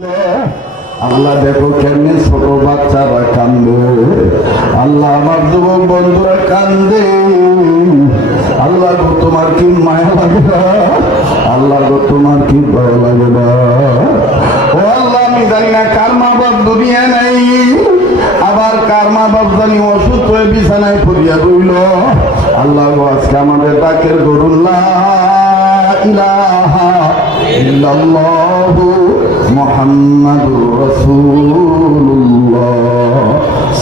আল্লাহ দেখো কেমনি ছোট বাচ্চারা কান্দে, আল্লাহ আমার যুবক বন্ধুরা কান্দে। আল্লাহ গো তোমার কি মায়া লাগে না? আল্লাহ গো তোমার কি ভয় লাগে না? ও আল্লাহ, আমি জানি না কার মা বাপ দুনিয়া নাই, আবার কার মা বাপ জানি অসুস্থ হয়ে বিছানায় পড়িয়া রইল। আল্লাহ গো আজকে আমাদের ডাকের গরুন লা ইলাহা ইল্লাল্লাহু মুহাম্মাদুর রাসূলুল্লাহ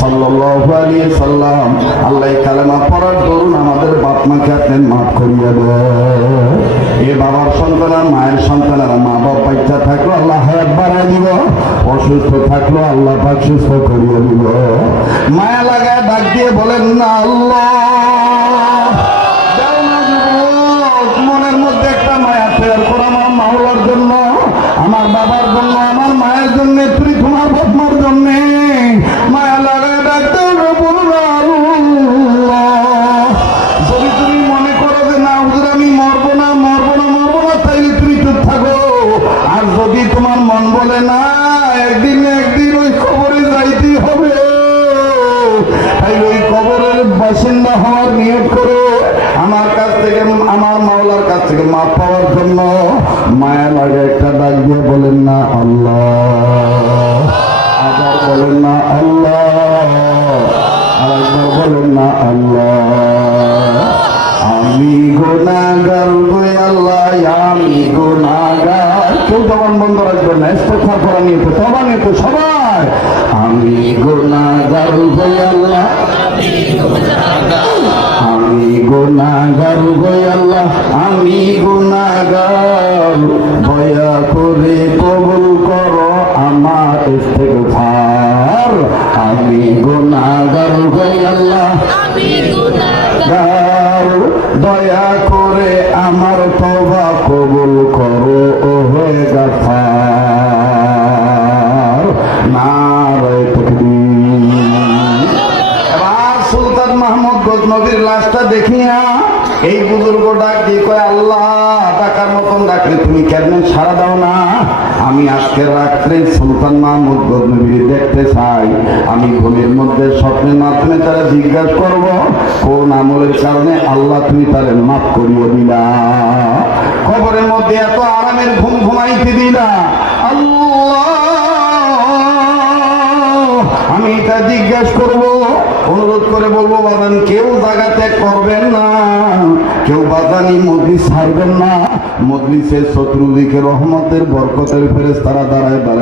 সাল্লাল্লাহু আলাইহি সাল্লাম। আল্লাহ কালেমা পড়ার দরুন আমাদের বাপ মাকে আপনি মাফ করিয়া দেন। এ বাবার সন্তান মায়ের সন্তানেরা মা বাপ বাচ্চা থাকলো আল্লাহ হায়াত বাড়াই দিব, অসুস্থ থাকলো আল্লাহ পাক সুস্থ করিয়া দিব। মায়া লাগায় ডাক দিয়ে বলেন না আল্লাহ, মনের মধ্যে একটা মায়া তৈরি করো আমার মাওলার জন্য, আমার বাবার জন্য, আমার মায়ের জন্য, তুই তোমার বদমার জন্য মায়া লাগায় ডাকতে বলবো আল্লাহ। যদি তুমি মনে করো যে না হুজুর আমি মরবো না মরবো না মরবো না, তাইলে তুমি চুপ থাকো। আর যদি তোমার মন বলে না একদিন একদিন ওই কবরে যাইতেই হবে, তাইলে ওই কবরের বাসিন্দা হওয়ার নিয়ত করো, আমার কাছ থেকে আমার মাওলার কাছ থেকে মাপ পাওয়ার জন্য। মায়া লাগে একটা ডাক দিয়ে বলেন না আল্লাহ, আবার বলেন না আল্লাহ, আরেকবার বলেন না আল্লাহ। আমি গুনাহগার গো আল্লাহ, আমি গুনাহগার। কেউ জবান বন্ধ রাখবেন না, ইস্তেগফার করা নিয়ে তো তওবা নিয়ে তো সবাই। আমি গুনাহগার গো আল্লাহ, আমি গুনাহগার গো আল্লাহ, আমি গুনাহগার, দয়া করে কবুল করো আমার ইস্তেগফার। আমি গুনাহগার গো আল্লাহ, আমি গুনাহগার, দয়া করে আমার তওবা কবুল করো ও হে গফার। নারে তাকবীর। এবার সুলতান মাহমুদ গজনবীর লাশটা দেখিয়া এই বুজুর্গ ডাক দিয়ে কয় আল্লাহ, ডাকার মতন ডাকলে তুমি কেন সাড়া দাও না? আমি আজকে রাত্রে সুলতান মাহমুদ গজনবী দেখতে চাই। আমি ঘুমের মধ্যে স্বপ্নের মাধ্যমে তারা জিজ্ঞাসা করব কোন আমলের কারণে আল্লাহ তুমি তারে মাফ করিয়ে দিলা, কবরের মধ্যে এত আরামের ঘুম ঘুমাইতে দিলা আল্লাহ। আমি এটা জিজ্ঞাসা করব, অনুরোধ করে বলবো বাজান কেউ জায়গা ত্যাগ করবেন না, কেউ বাজানি মজলিস ছাড়বেন না। মজলিসের চতুর্দিকে রহমতের বরকতের ফেরেশতারা দাঁড়ায় দাঁড়ায়